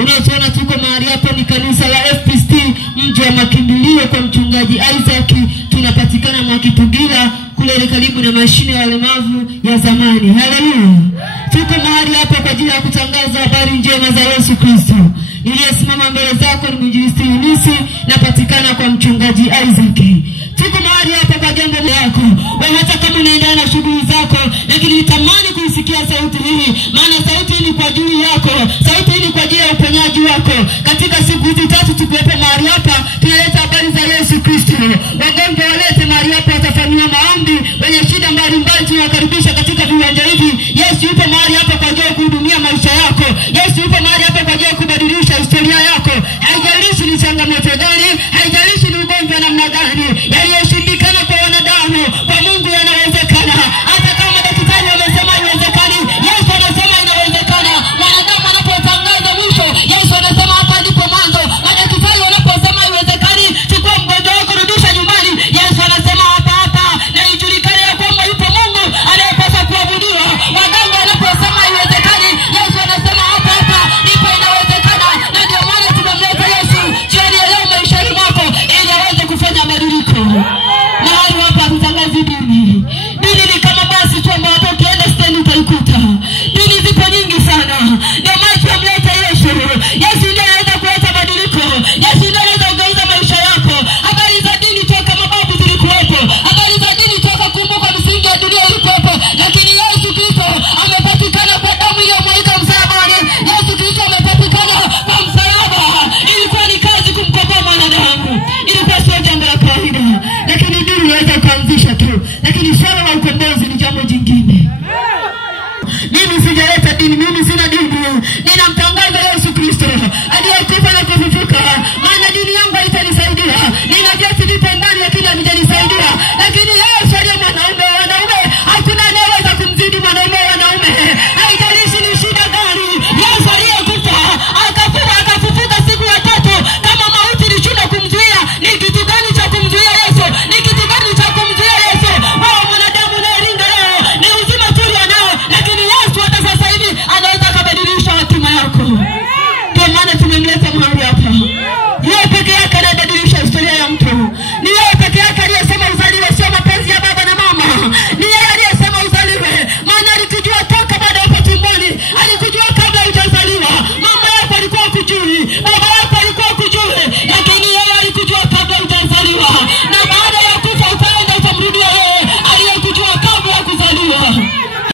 Unaotuona tuko mahali hapa ni kanisa la FPCT mji wa makimbilio kwa mchungaji Isaac. Tunapatikana Mwakitugira kule karibu na mashine ya walemavu ya zamani. Haleluya. Tuko mahali hapa kwa ajili ya kutangaza habari njema za Yesu Kristo. Niliyesimama mbele zako ni mwinjilisti Yunisi, napatikana kwa mchungaji Isaac. Tuko mahali hapa kwa jambo lako. Wewe hata kama unaendelea na shughuli zako, lakini nitamani kuisikia sauti hii, maana sauti hii ni kwa ajili yako. Sauti hii ni kwa ajili ya uponyaji wako. Katika siku hizi 3 tukiwepo mahali hapa, tunaleta habari za Yesu Kristo. Wagonjwa walete mahali hapa, watafanyia maombi. Wenye shida mbalimbali tunawakaribisha katika viwanja hivi. Yesu yupo mahali hapa kwa ajili ya kuhudumia maisha yako. Yesu yupo mahali